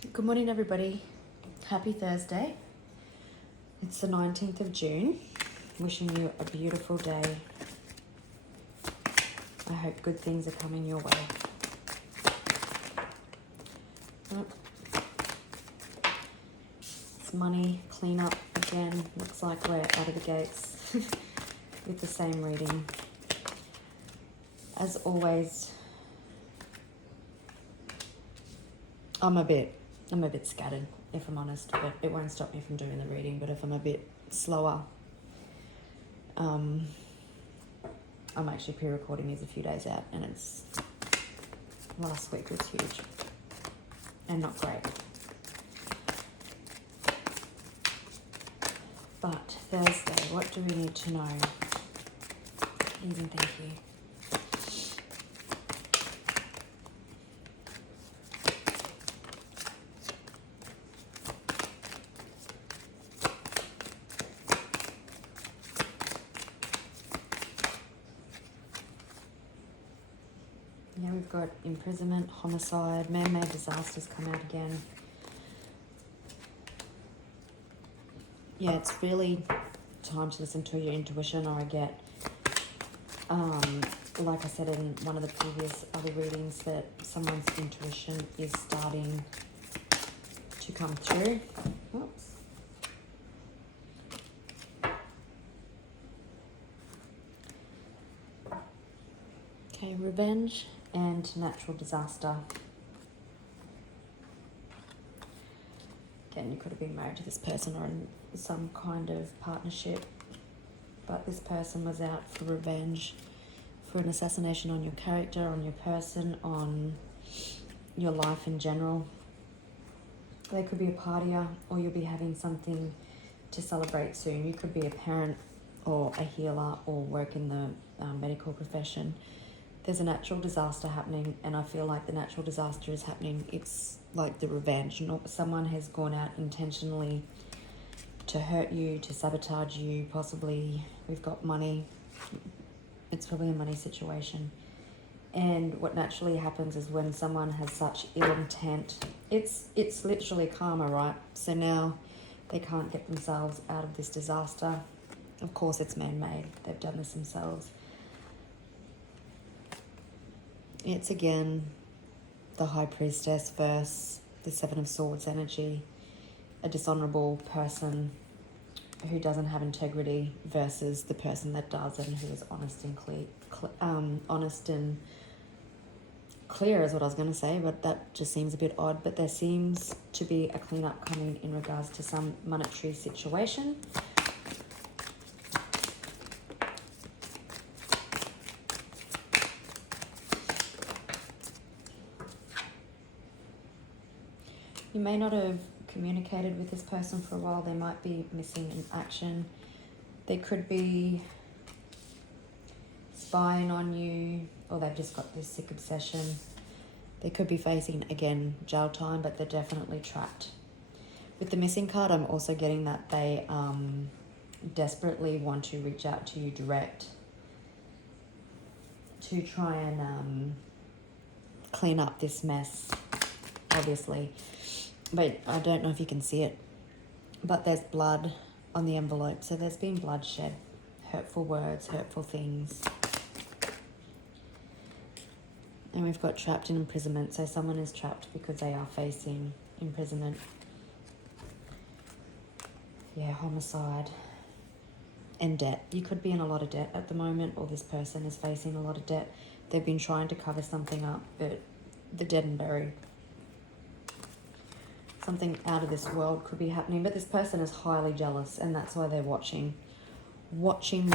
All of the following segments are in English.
Good morning, everybody. Happy Thursday. It's the 19th of June. Wishing you a beautiful day. I hope good things are coming your way. Oh. It's money cleanup again. Looks like we're out of the gates with the same reading. As always, I'm a bit scattered, if I'm honest, but it won't stop me from doing the reading. But if I'm a bit slower, I'm actually pre-recording these a few days out, and last week was huge and not great. But Thursday, what do we need to know? Please and thank you. Yeah, we've got imprisonment, homicide, man-made disasters come out again. Yeah, it's really time to listen to your intuition, or I get, like I said in one of the previous other readings, that someone's intuition is starting to come through. Oops. Okay, revenge and natural disaster. Again, you could have been married to this person or in some kind of partnership, but this person was out for revenge, for an assassination on your character, on your person, on your life in general. They could be a partier, or you'll be having something to celebrate soon. You could be a parent or a healer or work in the medical profession. There's a natural disaster happening, and I feel like the natural disaster is happening. It's like the revenge. Someone has gone out intentionally to hurt you, to sabotage you, possibly. We've got money. It's probably a money situation. And what naturally happens is when someone has such ill intent, it's literally karma, right? So now they can't get themselves out of this disaster. Of course, it's man-made. They've done this themselves. It's again the High Priestess versus the Seven of Swords energy. A dishonorable person who doesn't have integrity versus the person that does and who is honest and clear is what I was going to say, but that just seems a bit odd. But there seems to be a cleanup coming in regards to some monetary situation. You may not have communicated with this person for a while. They might be missing in action. They could be spying on you, or they've just got this sick obsession. They could be facing, again, jail time, but they're definitely trapped. With the missing card, I'm also getting that they desperately want to reach out to you direct to try and clean up this mess, obviously. But I don't know if you can see it, but there's blood on the envelope. So there's been bloodshed, hurtful words, hurtful things. And we've got trapped in imprisonment. So someone is trapped because they are facing imprisonment. Yeah, homicide and debt. You could be in a lot of debt at the moment, or this person is facing a lot of debt. They've been trying to cover something up, but the dead and buried. Something out of this world could be happening, but this person is highly jealous, and that's why they're watching. Watching.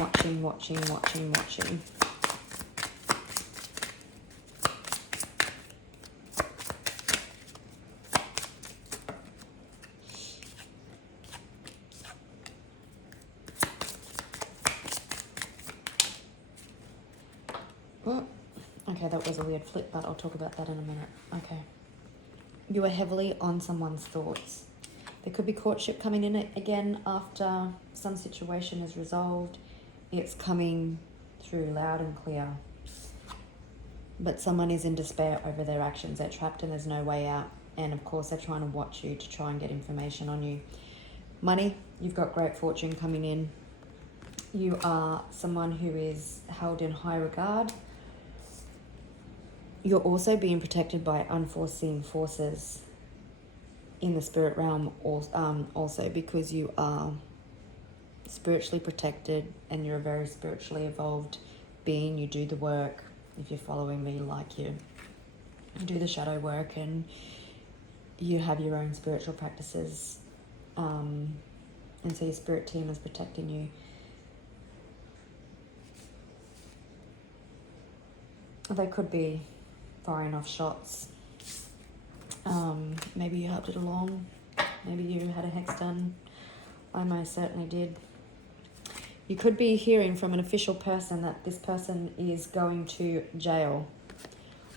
Oh, okay, that was a weird flip, but I'll talk about that in a minute. Okay. You are heavily on someone's thoughts. There could be courtship coming in again after some situation is resolved. It's coming through loud and clear. But someone is in despair over their actions. They're trapped and there's no way out. And of course, they're trying to watch you to try and get information on you. Money, you've got great fortune coming in. You are someone who is held in high regard. You're also being protected by unforeseen forces in the spirit realm, also because you are spiritually protected and you're a very spiritually evolved being. You do the work. If you're following me, like you do the shadow work and you have your own spiritual practices, and so your spirit team is protecting you. They could be firing off shots. Maybe you helped it along. Maybe you had a hex done. I most certainly did. You could be hearing from an official person that this person is going to jail.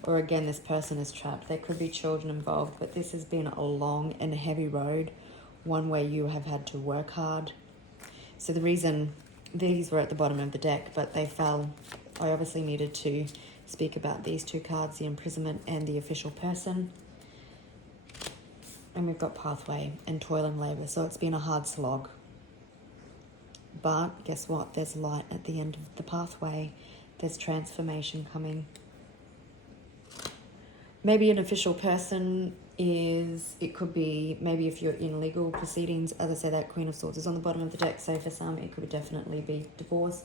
Or again, this person is trapped. There could be children involved, but this has been a long and heavy road. One where you have had to work hard. So the reason these were at the bottom of the deck, but they fell. I obviously needed to speak about these two cards, the imprisonment and the official person. And we've got pathway and toil and labor. So it's been a hard slog. But guess what? There's light at the end of the pathway. There's transformation coming. Maybe an official person it could be, maybe if you're in legal proceedings, as I say, that Queen of Swords is on the bottom of the deck. So for some, it could definitely be divorce.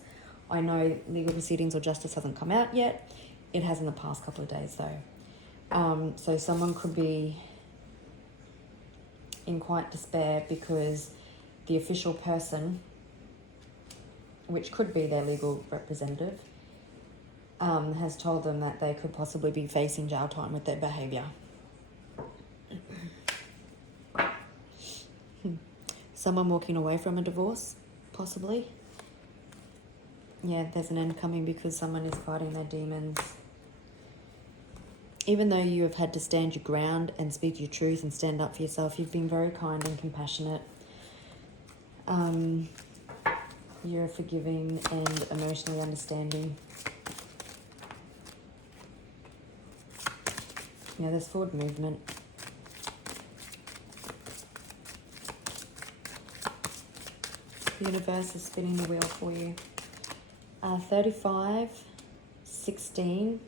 I know legal proceedings or justice hasn't come out yet. It has in the past couple of days though. So someone could be in quite despair because the official person, which could be their legal representative, has told them that they could possibly be facing jail time with their behaviour. Someone walking away from a divorce, possibly. Yeah, there's an end coming because someone is fighting their demons. Even though you have had to stand your ground and speak your truth and stand up for yourself, you've been very kind and compassionate. You're forgiving and emotionally understanding. Yeah, there's forward movement. The universe is spinning the wheel for you. 35, 16,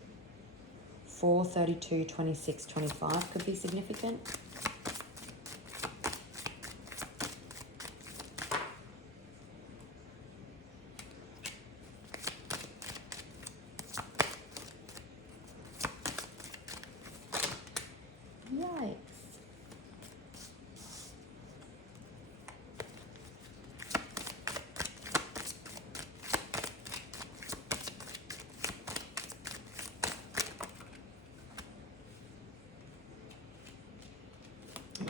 4, 32, 26, 25 could be significant. Yikes.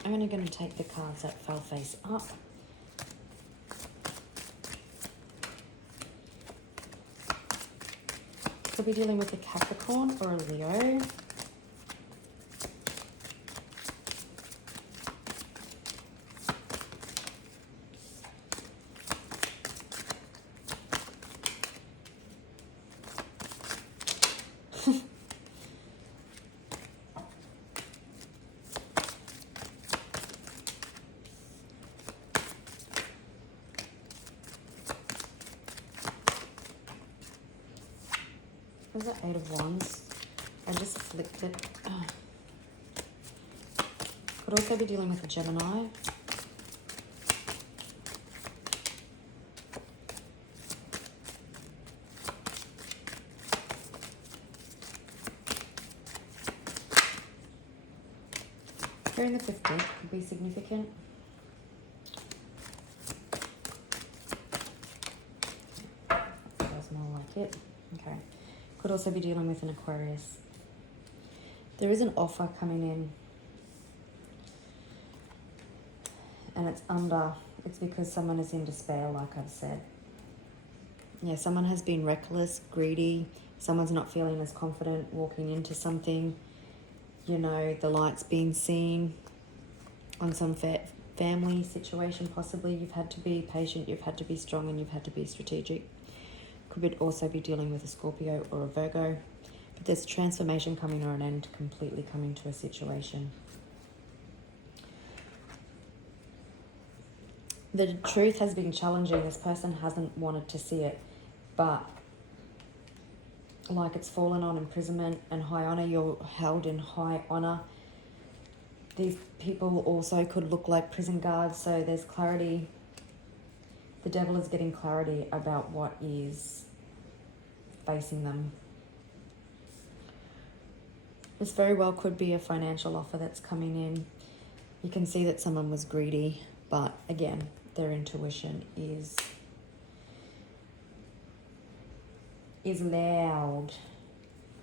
I'm only going to take the cards that fell face up. Could be dealing with a Capricorn or a Leo. There's the 8 of Wands. I just flipped it. Oh. Could also be dealing with a Gemini. Here in the 15th could be significant. Feels more like it. Okay. Could also be dealing with an Aquarius. There is an offer coming in. And it's because someone is in despair, like I've said. Yeah, someone has been reckless, greedy. Someone's not feeling as confident walking into something. You know, the light's being seen on some family situation, possibly. You've had to be patient, you've had to be strong, and you've had to be strategic. Could also be dealing with a Scorpio or a Virgo. But there's transformation coming or an end completely coming to a situation. The truth has been challenging. This person hasn't wanted to see it, but like it's fallen on imprisonment and high honor. You're held in high honor. These people also could look like prison guards, so there's clarity. The devil is getting clarity about what is facing them. This very well could be a financial offer that's coming in. You can see that someone was greedy, but again, their intuition is loud.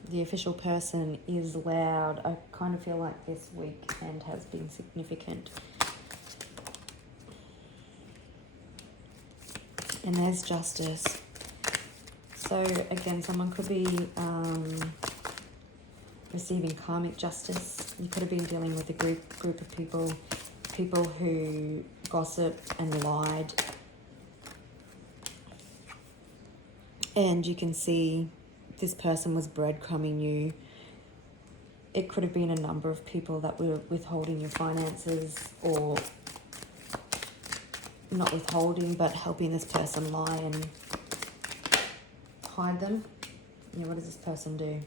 The official person is loud. I kind of feel like this weekend has been significant. And there's justice. So again, someone could be receiving karmic justice. You could have been dealing with a group of people who gossip and lied. And you can see this person was breadcrumbing you. It could have been a number of people that were withholding your finances, or not withholding, but helping this person lie and hide them. Yeah, what does this person do?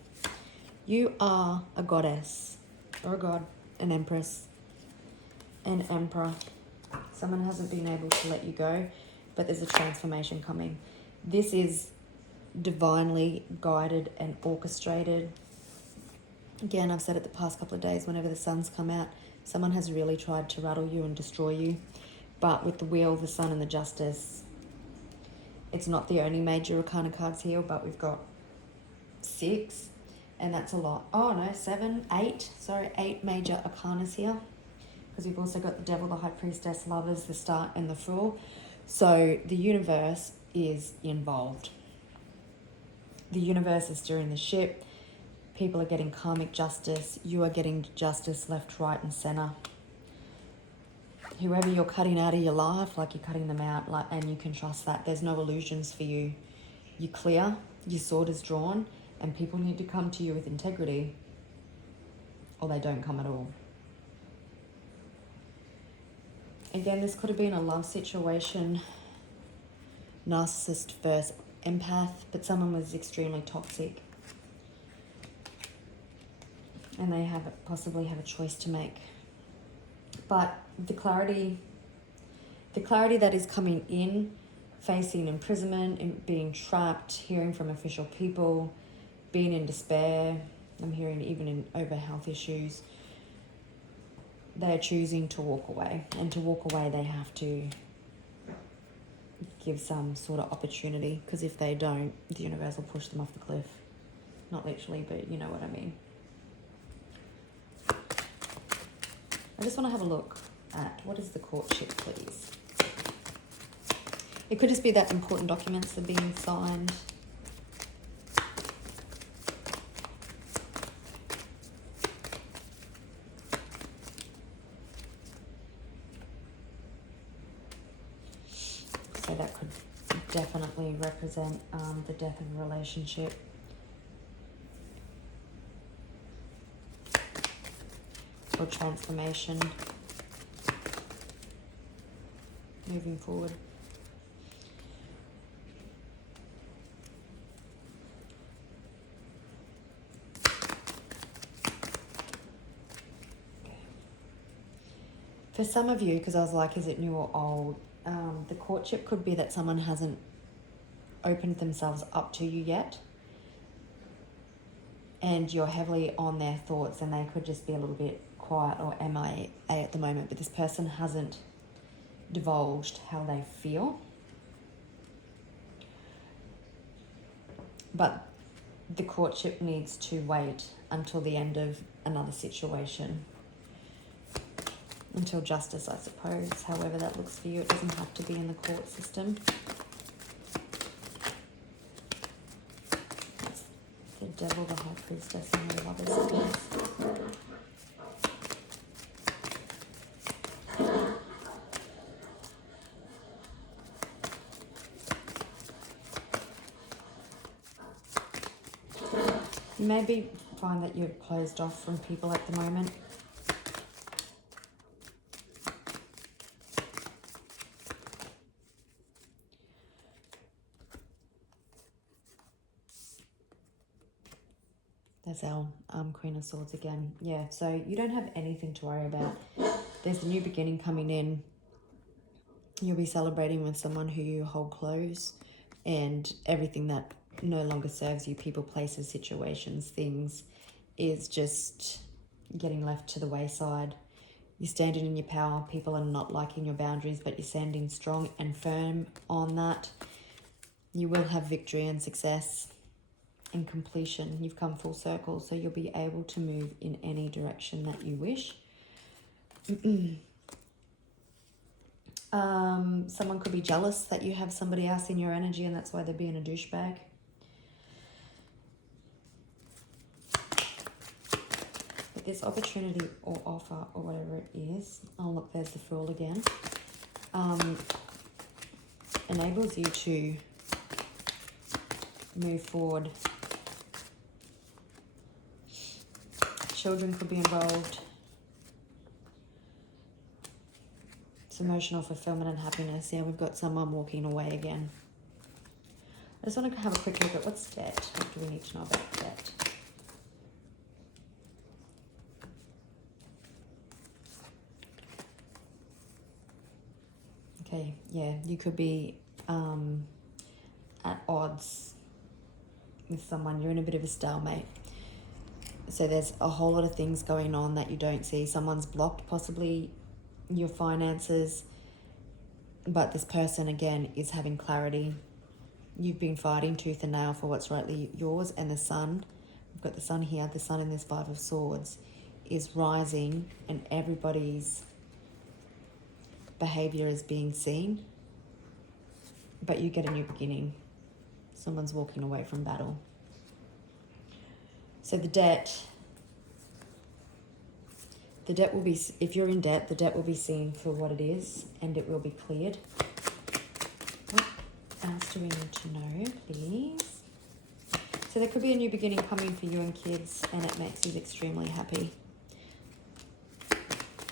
You are a goddess or a god, an empress, an emperor. Someone hasn't been able to let you go, but there's a transformation coming. This is divinely guided and orchestrated. Again, I've said it the past couple of days, whenever the sun's come out, someone has really tried to rattle you and destroy you. But with the wheel, the sun and the justice, it's not the only major arcana cards here, but we've got 6, and that's a lot. Oh no, 7, 8, sorry, 8 major arcanas here, because we've also got the devil, the high priestess, lovers, the star and the fool. So the universe is involved. The universe is steering the ship. People are getting karmic justice. You are getting justice left, right and center. Whoever you're cutting out of your life, like you're cutting them out, like, and you can trust that. There's no illusions for you. You're clear, your sword is drawn, and people need to come to you with integrity, or they don't come at all. Again, this could have been a love situation, narcissist versus empath, but someone was extremely toxic, and they possibly have a choice to make. But the clarity that is coming in, facing imprisonment, being trapped, hearing from official people, being in despair, I'm hearing even over health issues, they're choosing to walk away. And to walk away, they have to give some sort of opportunity, because if they don't, the universe will push them off the cliff. Not literally, but you know what I mean. I just want to have a look at what is the courtship, please. It could just be that important documents are being signed. So that could definitely represent the death of a relationship. Or transformation. Moving forward. For some of you, because I was like, is it new or old? The courtship could be that someone hasn't opened themselves up to you yet, and you're heavily on their thoughts, and they could just be a little bit quiet or MIA at the moment, but this person hasn't divulged how they feel. But the courtship needs to wait until the end of another situation. Until justice, I suppose, however that looks for you. It doesn't have to be in the court system. That's the devil, the high priestess, and the lovers, please. You maybe find that you're closed off from people at the moment. There's our Queen of Swords again. Yeah, so you don't have anything to worry about. There's a new beginning coming in. You'll be celebrating with someone who you hold close, and everything that no longer serves you, people, places, situations, things, is just getting left to the wayside. You're standing in your power. People are not liking your boundaries, but you're standing strong and firm on that. You will have victory and success and completion. You've come full circle, so you'll be able to move in any direction that you wish. Someone could be jealous that you have somebody else in your energy, and that's why they're being a douchebag. But this opportunity or offer or whatever it is, oh look, there's the Fool again, enables you to move forward. Children could be involved. It's emotional fulfillment and happiness. Yeah, we've got someone walking away again. I just want to have a quick look at what's debt. What do we need to know about debt? Okay, yeah, you could be at odds with someone. You're in a bit of a stalemate. So there's a whole lot of things going on that you don't see. Someone's blocked possibly your finances, but this person again is having clarity. You've been fighting tooth and nail for what's rightly yours, and the sun, we've got the sun here, the sun in this Five of Swords is rising, and everybody's behavior is being seen, but you get a new beginning. Someone's walking away from battle. So the debt will be, if you're in debt, the debt will be seen for what it is, and it will be cleared. What else do we need to know, please? So there could be a new beginning coming for you and kids, and it makes you extremely happy.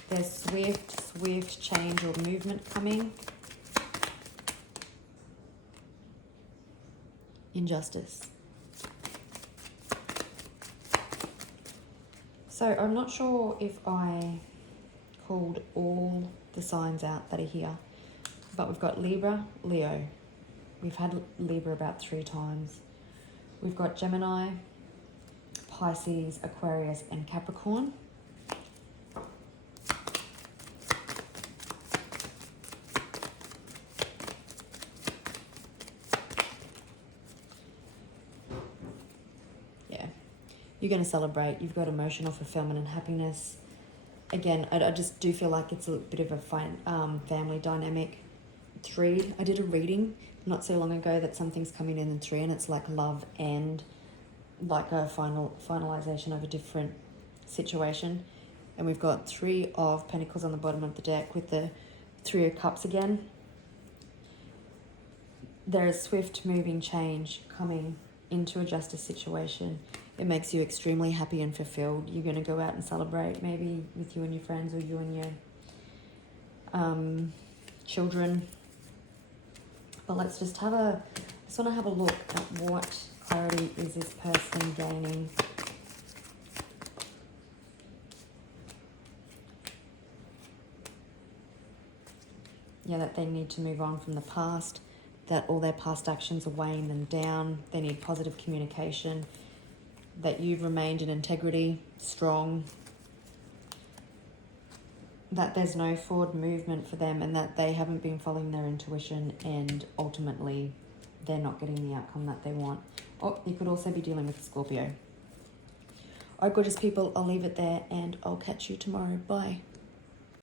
There's swift change or movement coming. Injustice. So I'm not sure if I called all the signs out that are here, but we've got Libra, Leo. We've had Libra about 3 times. We've got Gemini, Pisces, Aquarius, and Capricorn. You're going to celebrate. You've got emotional fulfillment and happiness. Again, I just do feel like it's a bit of a family dynamic. 3, I did a reading not so long ago that something's coming in 3, and it's like love and like a finalization of a different situation. And we've got 3 of Pentacles on the bottom of the deck with the 3 of Cups again. There is swift moving change coming into a justice situation. It makes you extremely happy and fulfilled. You're going to go out and celebrate, maybe with you and your friends, or you and your children. But let's just want to have a look at what clarity is this person gaining. Yeah, that they need to move on from the past, that all their past actions are weighing them down. They need positive communication, that you've remained in integrity, strong, that there's no forward movement for them, and that they haven't been following their intuition, and ultimately they're not getting the outcome that they want. Or you could also be dealing with a Scorpio. All right, gorgeous people, I'll leave it there, and I'll catch you tomorrow. Bye.